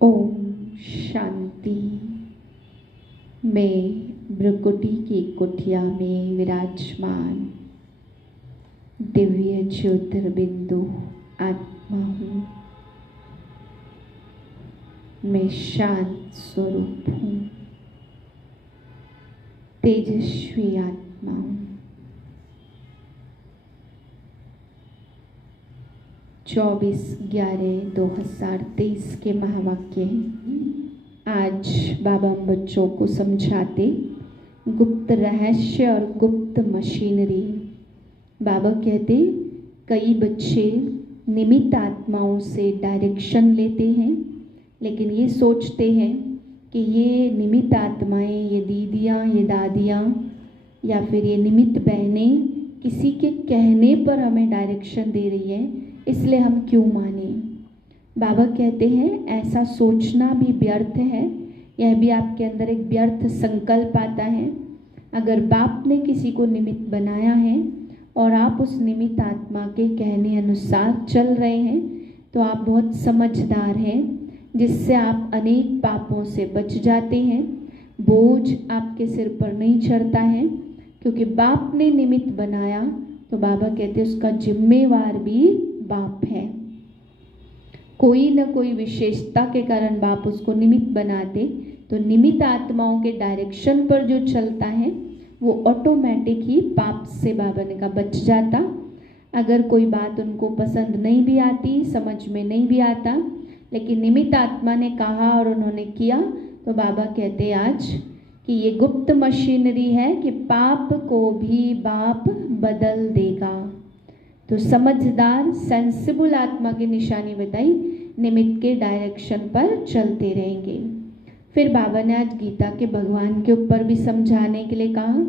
ओम शांति। मैं भ्रकुटी की कुटिया में विराजमान दिव्य ज्योतिर्बिंदु आत्मा हूँ। मैं शांत स्वरूप हूँ, तेजस्वी आत्मा हूँ। 24/11/2023 के महावाक्य हैं। आज बाबा हम बच्चों को समझाते गुप्त रहस्य और गुप्त मशीनरी। बाबा कहते कई बच्चे निमित्त आत्माओं से डायरेक्शन लेते हैं, लेकिन ये सोचते हैं कि ये निमित्त आत्माएं, ये दीदियाँ, ये दादियाँ या फिर ये निमित्त बहनें किसी के कहने पर हमें डायरेक्शन दे रही है, इसलिए हम क्यों माने। बाबा कहते हैं ऐसा सोचना भी व्यर्थ है। यह भी आपके अंदर एक व्यर्थ संकल्प आता है। अगर बाप ने किसी को निमित्त बनाया है और आप उस निमित्त आत्मा के कहने अनुसार चल रहे हैं, तो आप बहुत समझदार हैं, जिससे आप अनेक पापों से बच जाते हैं। बोझ आपके सिर पर नहीं चढ़ता है, क्योंकि बाप ने निमित्त बनाया तो बाबा कहते उसका जिम्मेवार भी बाप है। कोई न कोई विशेषता के कारण बाप उसको निमित्त बनाते, तो निमित्त आत्माओं के डायरेक्शन पर जो चलता है वो ऑटोमेटिक ही पाप से बाबा ने कहा बच जाता। अगर कोई बात उनको पसंद नहीं भी आती, समझ में नहीं भी आता, लेकिन निमित्त आत्मा ने कहा और उन्होंने किया, तो बाबा कहते आज कि ये गुप्त मशीनरी है कि पाप को भी बाप बदल देगा। तो समझदार सेंसिबल आत्मा की निशानी बताई, निमित्त के डायरेक्शन पर चलते रहेंगे। फिर बाबा ने आज गीता के भगवान के ऊपर भी समझाने के लिए कहा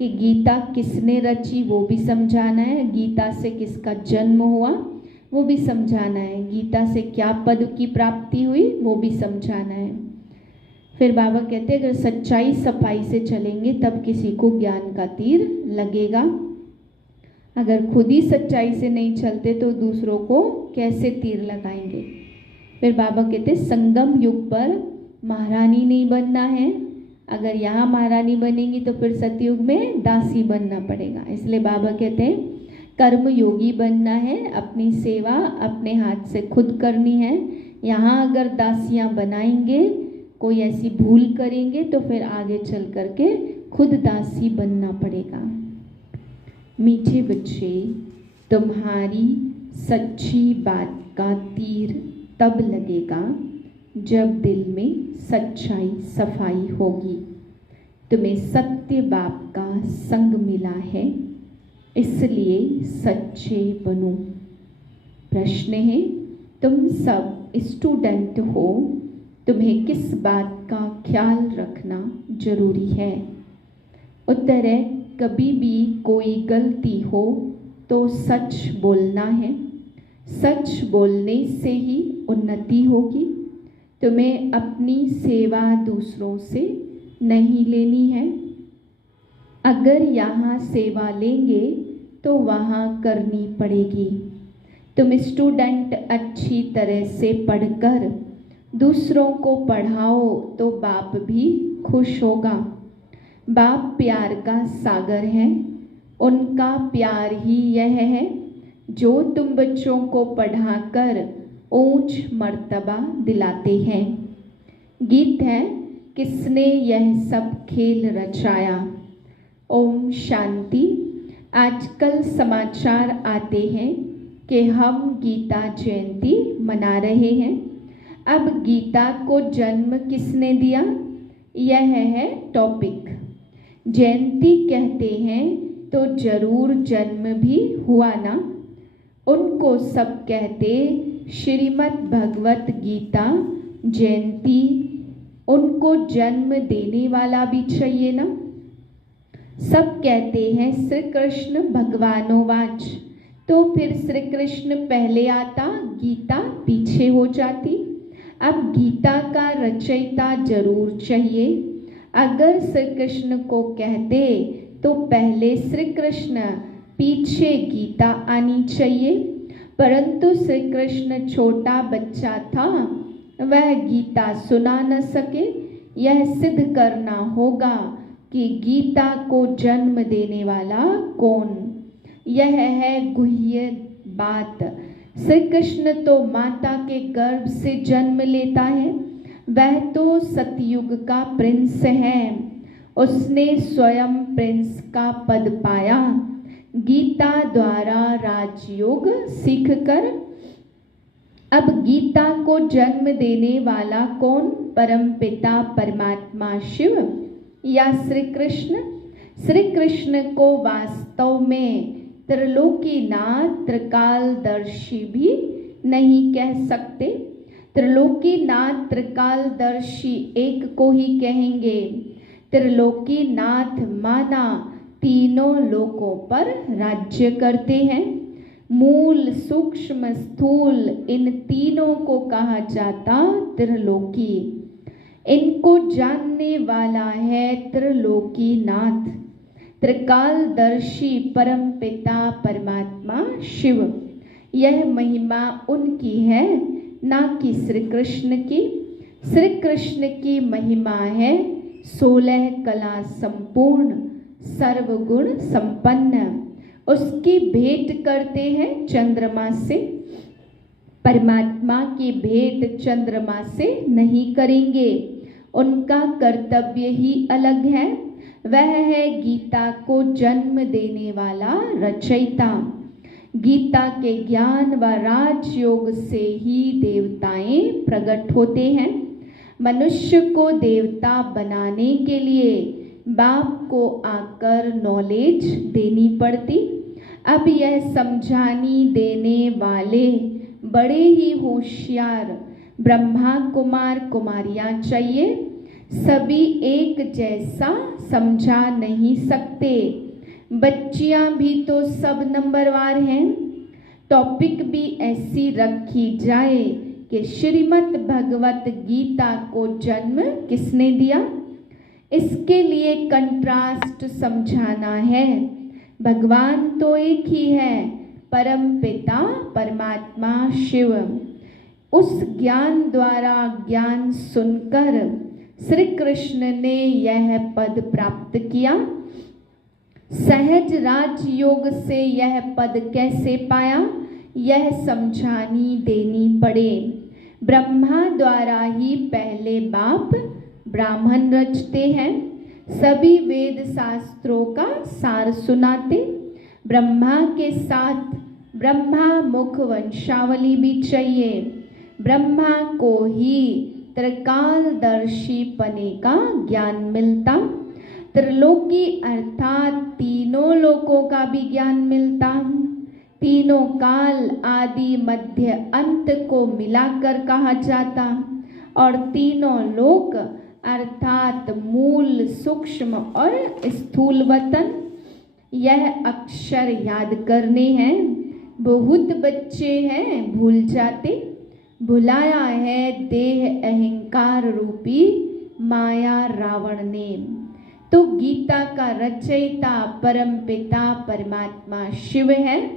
कि गीता किसने रची वो भी समझाना है, गीता से किसका जन्म हुआ वो भी समझाना है, गीता से क्या पद की प्राप्ति हुई वो भी समझाना है। फिर बाबा कहते अगर सच्चाई सफाई से चलेंगे तब किसी को ज्ञान का तीर लगेगा। अगर खुद ही सच्चाई से नहीं चलते तो दूसरों को कैसे तीर लगाएंगे। फिर बाबा कहते संगम युग पर महारानी नहीं बनना है। अगर यहाँ महारानी बनेंगी तो फिर सतयुग में दासी बनना पड़ेगा। इसलिए बाबा कहते हैं कर्म योगी बनना है, अपनी सेवा अपने हाथ से खुद करनी है। यहाँ अगर दासियाँ बनाएंगे, कोई ऐसी भूल करेंगे तो फिर आगे चल करके खुद दासी बनना पड़ेगा। मीठे बच्चे, तुम्हारी सच्ची बात का तीर तब लगेगा जब दिल में सच्चाई सफाई होगी। तुम्हें सत्य बाप का संग मिला है, इसलिए सच्चे बनो। प्रश्न है, तुम सब स्टूडेंट हो, तुम्हें किस बात का ख्याल रखना जरूरी है। उत्तर है, कभी भी कोई गलती हो तो सच बोलना है। सच बोलने से ही उन्नति होगी। तुम्हें अपनी सेवा दूसरों से नहीं लेनी है। अगर यहाँ सेवा लेंगे तो वहाँ करनी पड़ेगी। तुम स्टूडेंट अच्छी तरह से पढ़कर दूसरों को पढ़ाओ तो बाप भी खुश होगा। बाप प्यार का सागर है, उनका प्यार ही यह है जो तुम बच्चों को पढ़ाकर ऊंच मर्तबा दिलाते हैं। गीत है, किसने यह सब खेल रचाया। ओम शांति। आजकल समाचार आते हैं कि हम गीता जयंती मना रहे हैं। अब गीता को जन्म किसने दिया, यह है टॉपिक। जयंती कहते हैं तो जरूर जन्म भी हुआ ना। उनको सब कहते श्रीमद् भगवत गीता जयंती, उनको जन्म देने वाला भी चाहिए ना। सब कहते हैं श्री कृष्ण भगवानोवाच, तो फिर श्री कृष्ण पहले आता, गीता पीछे हो जाती। अब गीता का रचयिता जरूर चाहिए। अगर श्री कृष्ण को कहते तो पहले श्री कृष्ण, पीछे गीता आनी चाहिए। परंतु श्री कृष्ण छोटा बच्चा था, वह गीता सुना न सके। यह सिद्ध करना होगा कि गीता को जन्म देने वाला कौन। यह है गुह्य बात। श्री कृष्ण तो माता के गर्भ से जन्म लेता है। वह तो सतयुग का प्रिंस है। उसने स्वयं प्रिंस का पद पाया। गीता द्वारा राजयोग सीखकर। अब गीता को जन्म देने वाला कौन? परम पिता परमात्मा शिव या श्री कृष्ण? श्री कृष्ण को वास्तव में त्रिलोकीनाथ त्रिकालदर्शी भी नहीं कह सकते। त्रिलोकीनाथ त्रिकालदर्शी एक को ही कहेंगे। त्रिलोकीनाथ माना तीनों लोकों पर राज्य करते हैं। मूल, सूक्ष्म, स्थूल इन तीनों को कहा जाता त्रिलोकी। इनको जानने वाला है त्रिलोकीनाथ त्रिकालदर्शी परम पिता परमात्मा शिव। यह महिमा उनकी है, ना कि श्री कृष्ण की। श्री कृष्ण की महिमा है 16 कला संपूर्ण, सर्वगुण संपन्न। उसकी भेंट करते हैं चंद्रमा से। परमात्मा की भेंट चंद्रमा से नहीं करेंगे। उनका कर्तव्य ही अलग है। वह है गीता को जन्म देने वाला रचयिता। गीता के ज्ञान व राजयोग से ही देवताएं प्रकट होते हैं। मनुष्य को देवता बनाने के लिए बाप को आकर नॉलेज देनी पड़ती। अब यह समझानी देने वाले बड़े ही होशियार ब्रह्मा कुमार कुमारियां चाहिए। सभी एक जैसा समझा नहीं सकते। बच्चियां भी तो सब नंबरवार हैं। टॉपिक भी ऐसी रखी जाए कि श्रीमद् भगवत गीता को जन्म किसने दिया। इसके लिए कंट्रास्ट समझाना है। भगवान तो एक ही है, परम पिता परमात्मा शिव। उस ज्ञान द्वारा ज्ञान सुनकर श्री कृष्ण ने यह पद प्राप्त किया। सहज राजयोग से यह पद कैसे पाया, यह समझानी देनी पड़े। ब्रह्मा द्वारा ही पहले बाप ब्राह्मण रचते हैं। सभी वेद शास्त्रों का सार सुनाते। ब्रह्मा के साथ ब्रह्मा मुख वंशावली भी चाहिए। ब्रह्मा को ही त्रिकालदर्शी पने का ज्ञान मिलता। त्रिलोकी अर्थात तीनों लोकों का भी ज्ञान मिलता। तीनों काल आदि मध्य अंत को मिलाकर कहा जाता। और तीनों लोक अर्थात मूल, सूक्ष्म और स्थूल वतन। यह अक्षर याद करने हैं। बहुत बच्चे हैं भूल जाते। भुलाया है देह अहंकार रूपी माया रावण ने। तो गीता का रचयिता परम पिता परमात्मा शिव है,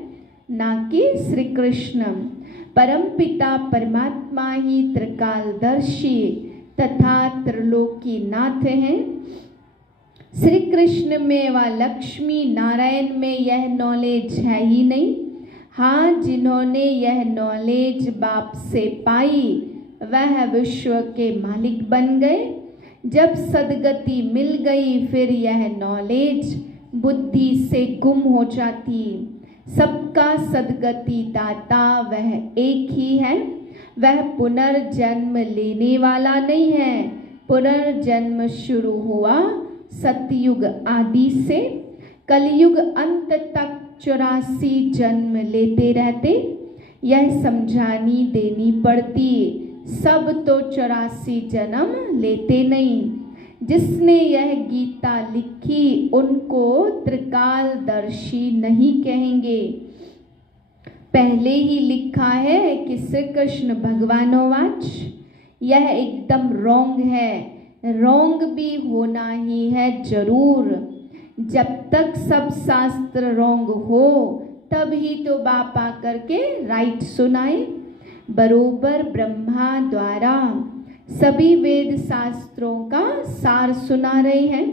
ना कि श्री कृष्ण। परम पिता परमात्मा ही त्रिकालदर्शी तथा त्रिलोकीनाथ हैं। श्री कृष्ण में व लक्ष्मी नारायण में यह नॉलेज है ही नहीं। हाँ, जिन्होंने यह नॉलेज बाप से पाई वह विश्व के मालिक बन गए। जब सदगति मिल गई फिर यह नॉलेज बुद्धि से गुम हो जाती। सबका सदगति दाता वह एक ही है। वह पुनर्जन्म लेने वाला नहीं है। पुनर्जन्म शुरू हुआ सतयुग आदि से। कलयुग अंत तक 84 जन्म लेते रहते। यह समझानी देनी पड़ती। सब तो 84 जन्म लेते नहीं। जिसने यह गीता लिखी उनको त्रिकालदर्शी नहीं कहेंगे। पहले ही लिखा है कि श्री कृष्ण भगवानोवाच। यह एकदम रॉन्ग है। रॉन्ग भी होना ही है जरूर। जब तक सब शास्त्र रॉन्ग हो तब ही तो बाप आकर के राइट सुनाए। बरोबर ब्रह्मा द्वारा सभी वेद शास्त्रों का सार सुना रहे हैं।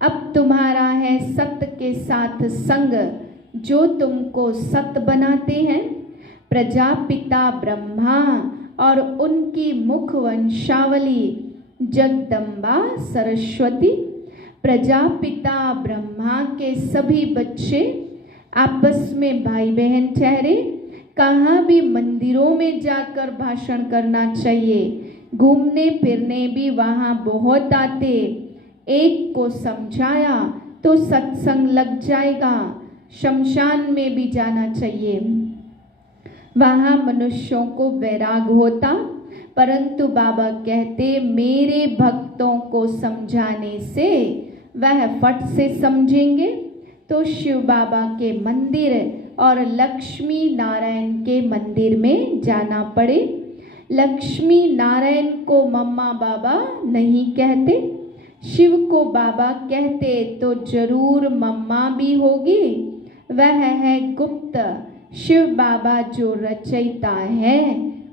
अब तुम्हारा है सत्य के साथ संग जो तुमको सत्य बनाते हैं। प्रजापिता ब्रह्मा और उनकी मुख वंशावली जगदम्बा सरस्वती। प्रजापिता ब्रह्मा के सभी बच्चे आपस में भाई बहन ठहरे। कहाँ भी मंदिरों में जाकर भाषण करना चाहिए, घूमने फिरने भी वहाँ बहुत आते। एक को समझाया तो सत्संग लग जाएगा। शमशान में भी जाना चाहिए, वहाँ मनुष्यों को वैराग होता। परंतु बाबा कहते मेरे भक्तों को समझाने से वह फट से समझेंगे। तो शिव बाबा के मंदिर और लक्ष्मी नारायण के मंदिर में जाना पड़े। लक्ष्मी नारायण को मम्मा बाबा नहीं कहते, शिव को बाबा कहते तो जरूर मम्मा भी होगी। वह है गुप्त। शिव बाबा जो रचयिता है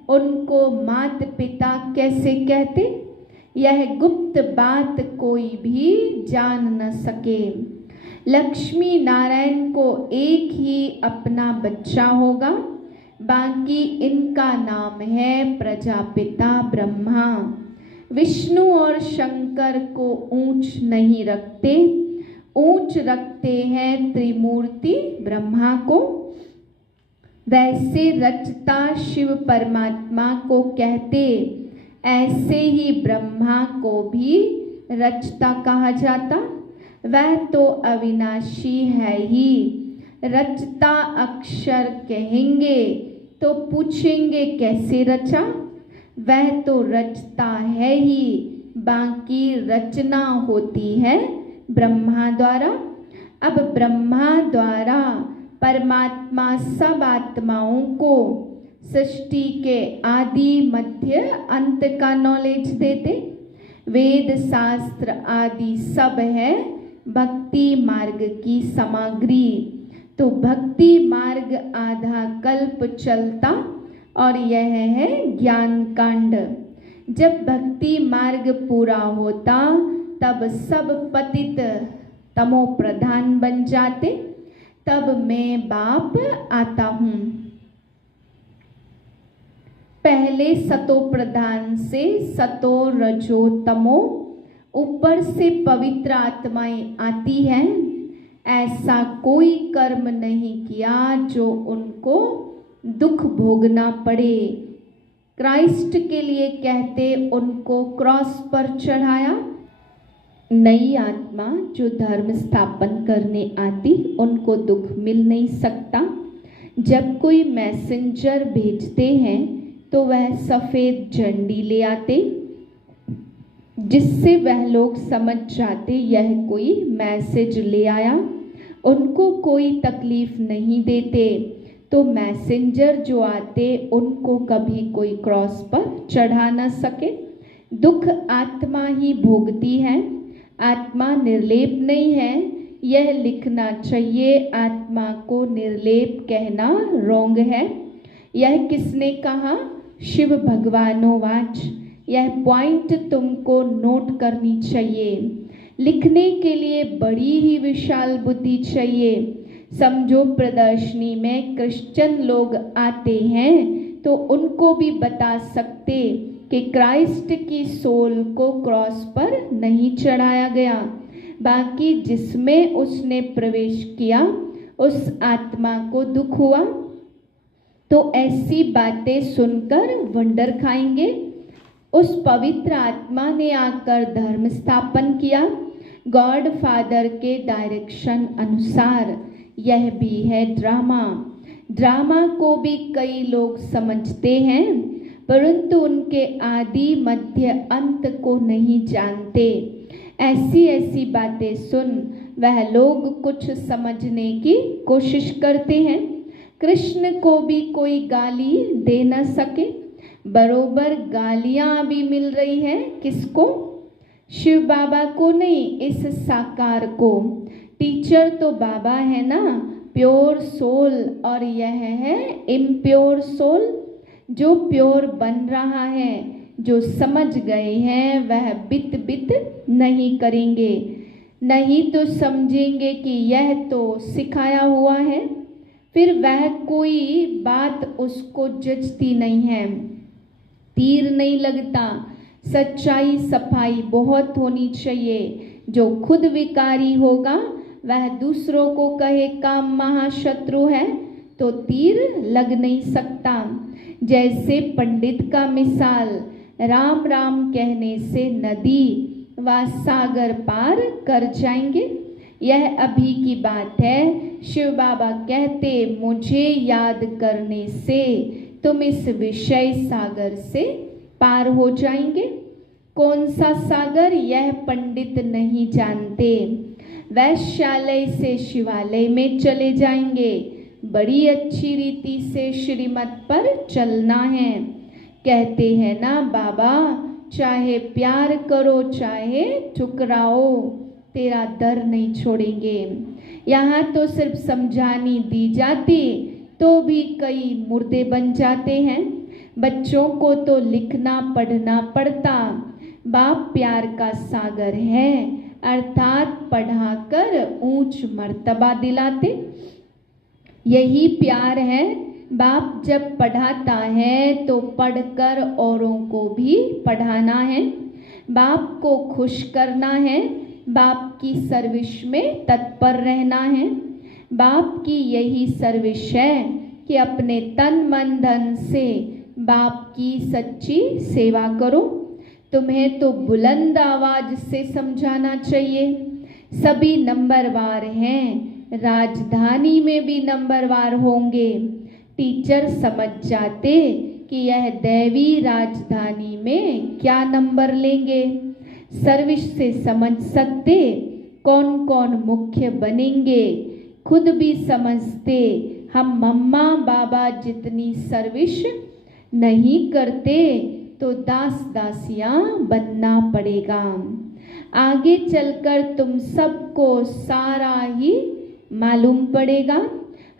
उनको माता पिता कैसे कहते? यह गुप्त बात कोई भी जान न सके। लक्ष्मी नारायण को एक ही अपना बच्चा होगा, बाकी इनका नाम है प्रजापिता ब्रह्मा। विष्णु और शंकर को ऊंच नहीं रखते, ऊंच रखते हैं त्रिमूर्ति ब्रह्मा को। वैसे रचता शिव परमात्मा को कहते, ऐसे ही ब्रह्मा को भी रचता कहा जाता। वह तो अविनाशी है ही। रचता अक्षर कहेंगे तो पूछेंगे कैसे रचा? वह तो रचता है ही, बाकी रचना होती है ब्रह्मा द्वारा। अब ब्रह्मा द्वारा परमात्मा सब आत्माओं को सृष्टि के आदि मध्य अंत का नॉलेज देते। वेद शास्त्र आदि सब है भक्ति मार्ग की सामग्री। तो भक्ति मार्ग आधा कल्प चलता और यह है ज्ञान कांड। जब भक्ति मार्ग पूरा होता तब सब पतित तमो प्रधान बन जाते। तब मैं बाप आता हूँ। पहले सतो प्रधान से सतो रजो तमो ऊपर से पवित्र आत्माएं आती हैं। ऐसा कोई कर्म नहीं किया जो उनको दुख भोगना पड़े। क्राइस्ट के लिए कहते उनको क्रॉस पर चढ़ाया। नई आत्मा जो धर्म स्थापन करने आती उनको दुख मिल नहीं सकता। जब कोई मैसेंजर भेजते हैं तो वह सफ़ेद झंडी ले आते, जिससे वह लोग समझ जाते यह कोई मैसेज ले आया। उनको कोई तकलीफ नहीं देते। तो मैसेंजर जो आते उनको कभी कोई क्रॉस पर चढ़ा न सके। दुख आत्मा ही भोगती है, आत्मा निर्लेप नहीं है। यह लिखना चाहिए, आत्मा को निर्लेप कहना रोंग है। यह किसने कहा? शिव भगवानोवाच। यह पॉइंट तुमको नोट करनी चाहिए। लिखने के लिए बड़ी ही विशाल बुद्धि चाहिए। समझो प्रदर्शनी में क्रिश्चियन लोग आते हैं तो उनको भी बता सकते कि क्राइस्ट की सोल को क्रॉस पर नहीं चढ़ाया गया, बाकी जिसमें उसने प्रवेश किया उस आत्मा को दुख हुआ। तो ऐसी बातें सुनकर वंडर खाएंगे। उस पवित्र आत्मा ने आकर धर्म स्थापन किया गॉड फादर के डायरेक्शन अनुसार। यह भी है ड्रामा। ड्रामा को भी कई लोग समझते हैं, परंतु उनके आदि मध्य अंत को नहीं जानते। ऐसी ऐसी बातें सुन वह लोग कुछ समझने की कोशिश करते हैं। कृष्ण को भी कोई गाली दे न सके। बरोबर गालियां भी मिल रही हैं। किसको? शिव बाबा को नहीं, इस साकार को। टीचर तो बाबा है ना, प्योर सोल, और यह है इम्प्योर सोल। जो प्योर बन रहा है, जो समझ गए हैं, वह बित बित नहीं करेंगे। नहीं तो समझेंगे कि यह तो सिखाया हुआ है, फिर वह कोई बात उसको जचती नहीं है, तीर नहीं लगता। सच्चाई सफाई बहुत होनी चाहिए। जो खुद विकारी होगा वह दूसरों को कहे काम महाशत्रु है तो तीर लग नहीं सकता। जैसे पंडित का मिसाल, राम राम कहने से नदी व सागर पार कर जाएंगे। यह अभी की बात है। शिव बाबा कहते, मुझे याद करने से तुम इस विषय सागर से पार हो जाएंगे। कौन सा सागर, यह पंडित नहीं जानते। वैश्यालय से शिवालय में चले जाएंगे। बड़ी अच्छी रीति से श्रीमत पर चलना है। कहते हैं ना बाबा, चाहे प्यार करो चाहे ठुकराओ, तेरा दर नहीं छोड़ेंगे। यहाँ तो सिर्फ समझानी दी जाती तो भी कई मुर्दे बन जाते हैं। बच्चों को तो लिखना पढ़ना पड़ता। बाप प्यार का सागर है, अर्थात पढ़ाकर ऊंच मर्तबा दिलाते। यही प्यार है। बाप जब पढ़ाता है तो पढ़कर औरों को भी पढ़ाना है। बाप को खुश करना है, बाप की सर्विस में तत्पर रहना है। बाप की यही सर्विस है कि अपने तन मन धन से बाप की सच्ची सेवा करो। तुम्हें तो बुलंद आवाज से समझाना चाहिए। सभी नंबरवार हैं, राजधानी में भी नंबरवार होंगे। टीचर समझ जाते कि यह दैवी राजधानी में क्या नंबर लेंगे। सर्विस से समझ सकते कौन कौन मुख्य बनेंगे। खुद भी समझते हम मम्मा बाबा जितनी सर्विस नहीं करते तो दास दासियां बनना पड़ेगा। आगे चलकर तुम सबको सारा ही मालूम पड़ेगा।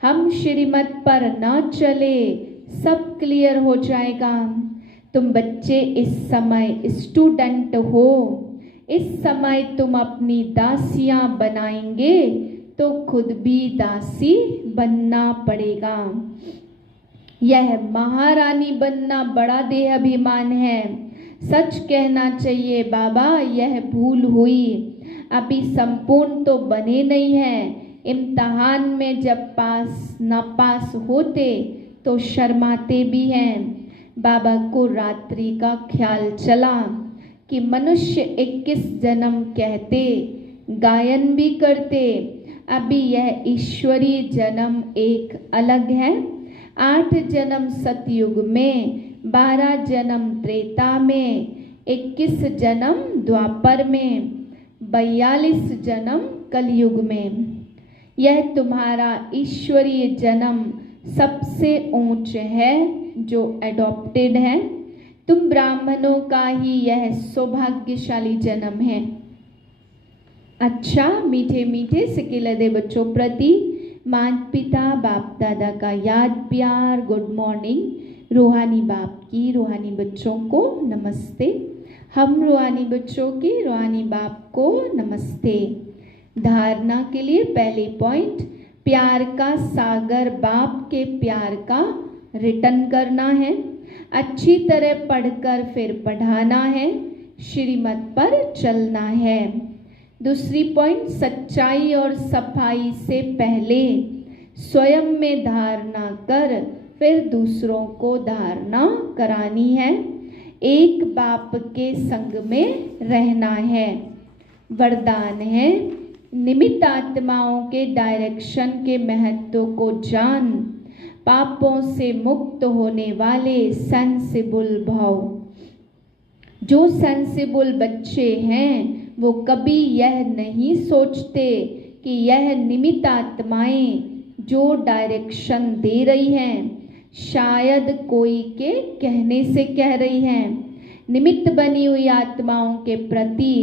हम श्रीमत पर न चले, सब क्लियर हो जाएगा। तुम बच्चे इस समय स्टूडेंट हो। इस समय तुम अपनी दासियां बनाएंगे तो खुद भी दासी बनना पड़ेगा। यह महारानी बनना बड़ा देह अभिमान है। सच कहना चाहिए बाबा, यह भूल हुई। अभी संपूर्ण तो बने नहीं है। इम्तहान में जब पास न पास होते तो शर्माते भी हैं। बाबा को रात्रि का ख्याल चला कि मनुष्य 21 जन्म कहते, गायन भी करते। अभी यह ईश्वरीय जन्म एक अलग है। 8 जन्म सतयुग में, 12 जन्म त्रेता में, 21 जन्म द्वापर में, 42 जन्म कलयुग में। यह तुम्हारा ईश्वरीय जन्म सबसे ऊंच है जो एडॉप्टेड है। तुम ब्राह्मणों का ही यह सौभाग्यशाली जन्म है। अच्छा, मीठे मीठे सिकिलदे बच्चों प्रति माता पिता बाप दादा का याद प्यार, गुड मॉर्निंग। रूहानी बाप की रूहानी बच्चों को नमस्ते। हम रूहानी बच्चों की रूहानी बाप को नमस्ते। धारणा के लिए पहली पॉइंट, प्यार का सागर बाप के प्यार का रिटर्न करना है। अच्छी तरह पढ़कर फिर पढ़ाना है। श्रीमत पर चलना है। दूसरी पॉइंट, सच्चाई और सफाई से पहले स्वयं में धारणा कर फिर दूसरों को धारणा करानी है। एक बाप के संग में रहना है। वरदान है, निमित्त आत्माओं के डायरेक्शन के महत्व को जान, पापों से मुक्त होने वाले सेंसिबल भाव। जो सेंसिबल बच्चे हैं वो कभी यह नहीं सोचते कि यह निमित्त आत्माएं जो डायरेक्शन दे रही हैं शायद कोई के कहने से कह रही हैं। निमित्त बनी हुई आत्माओं के प्रति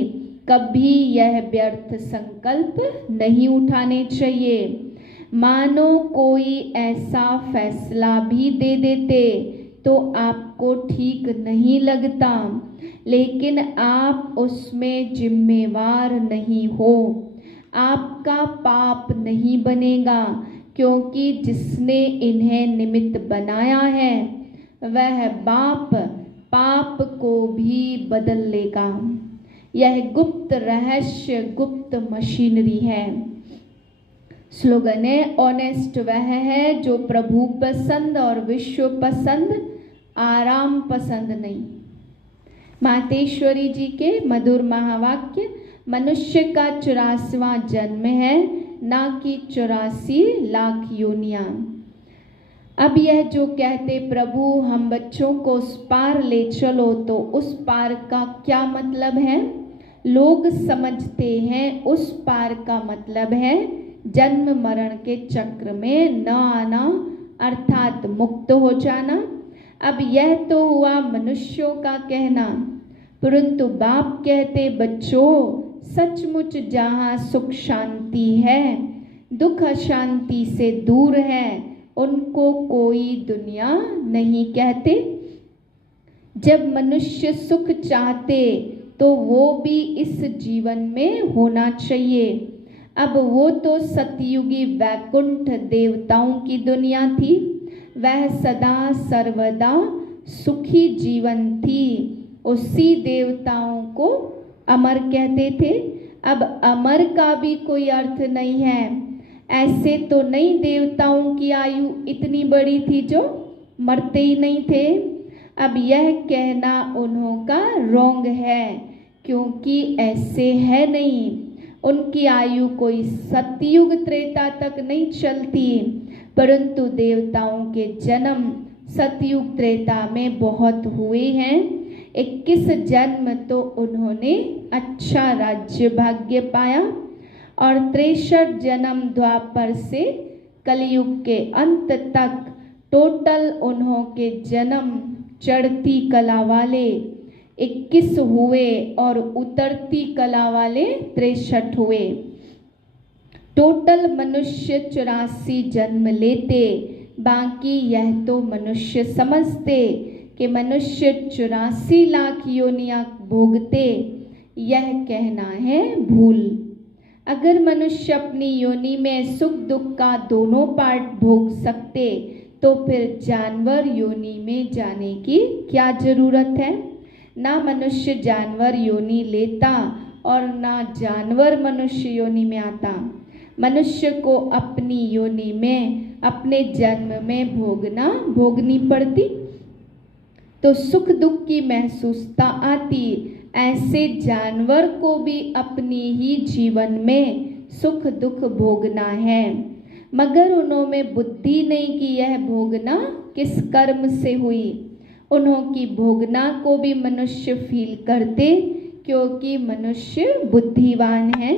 कभी यह व्यर्थ संकल्प नहीं उठाने चाहिए। मानो कोई ऐसा फैसला भी दे देते तो आपको ठीक नहीं लगता, लेकिन आप उसमें जिम्मेवार नहीं हो। आपका पाप नहीं बनेगा, क्योंकि जिसने इन्हें निमित्त बनाया है वह बाप पाप को भी बदल लेगा। यह गुप्त रहस्य, गुप्त मशीनरी है। स्लोगन है, ऑनेस्ट वह है जो प्रभु पसंद और विश्व पसंद, आराम पसंद नहीं। मातेश्वरी जी के मधुर महावाक्य, मनुष्य का 84वां जन्म है, ना कि 84 लाख योनियां। अब यह जो कहते प्रभु हम बच्चों को उस पार ले चलो, तो उस पार का क्या मतलब है? लोग समझते हैं उस पार का मतलब है जन्म मरण के चक्र में न आना, अर्थात मुक्त हो जाना। अब यह तो हुआ मनुष्यों का कहना, परंतु बाप कहते बच्चों सचमुच जहाँ सुख शांति है, दुख अशांति से दूर है, उनको कोई दुनिया नहीं कहते। जब मनुष्य सुख चाहते तो वो भी इस जीवन में होना चाहिए। अब वो तो सतयुगी वैकुंठ देवताओं की दुनिया थी, वह सदा सर्वदा सुखी जीवन थी। उसी देवताओं को अमर कहते थे। अब अमर का भी कोई अर्थ नहीं है। ऐसे तो नहीं देवताओं की आयु इतनी बड़ी थी जो मरते ही नहीं थे। अब यह कहना उन्हों का रोंग है, क्योंकि ऐसे है नहीं। उनकी आयु कोई सतयुग त्रेता तक नहीं चलती, परंतु देवताओं के जन्म सतयुग त्रेता में बहुत हुए हैं। 21 जन्म तो उन्होंने अच्छा राज्य भाग्य पाया, और 63 जन्म द्वापर से कलयुग के अंत तक टोटल उन्हों के जन्म चढ़ती कला वाले 21 हुए और उतरती कला वाले 63 हुए। टोटल मनुष्य 84 जन्म लेते, बाकी यह तो मनुष्य समझते कि मनुष्य 84 लाख योनियां भोगते। यह कहना है भूल। अगर मनुष्य अपनी योनि में सुख दुख का दोनों पार्ट भोग सकते, तो फिर जानवर योनि में जाने की क्या जरूरत है? ना मनुष्य जानवर योनि लेता और ना जानवर मनुष्य योनि में आता। मनुष्य को अपनी योनि में अपने जन्म में भोगनी पड़ती, तो सुख दुख की महसूसता आती। ऐसे जानवर को भी अपनी ही जीवन में सुख दुख भोगना है, मगर उन्होंने बुद्धि नहीं कि यह भोगना किस कर्म से हुई। उन्हों की भोगना को भी मनुष्य फील करते, क्योंकि मनुष्य बुद्धिवान है।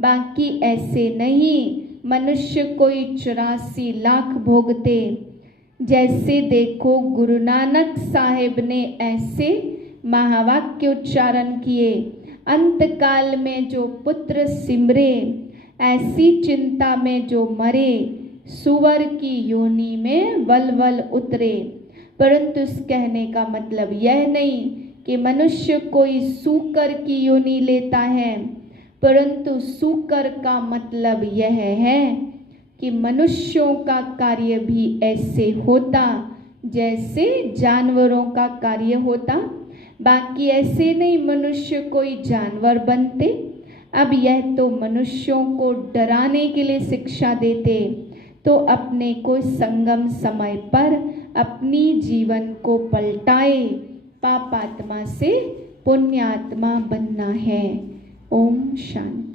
बाकी ऐसे नहीं, मनुष्य कोई 84 लाख भोगते। जैसे देखो गुरु नानक साहेब ने ऐसे महावाक्य उच्चारण किए, अंत काल में जो पुत्र सिमरे, ऐसी चिंता में जो मरे, सुअर की योनि में वल उतरे। परंतु इस कहने का मतलब यह नहीं कि मनुष्य कोई सूकर की योनि लेता है, परंतु सूकर का मतलब यह है कि मनुष्यों का कार्य भी ऐसे होता जैसे जानवरों का कार्य होता। बाकी ऐसे नहीं मनुष्य कोई जानवर बनते। अब यह तो मनुष्यों को डराने के लिए शिक्षा देते, तो अपने को संगम समय पर अपनी जीवन को पलटाए, पापात्मा से पुण्यात्मा बनना है। ओम शांति।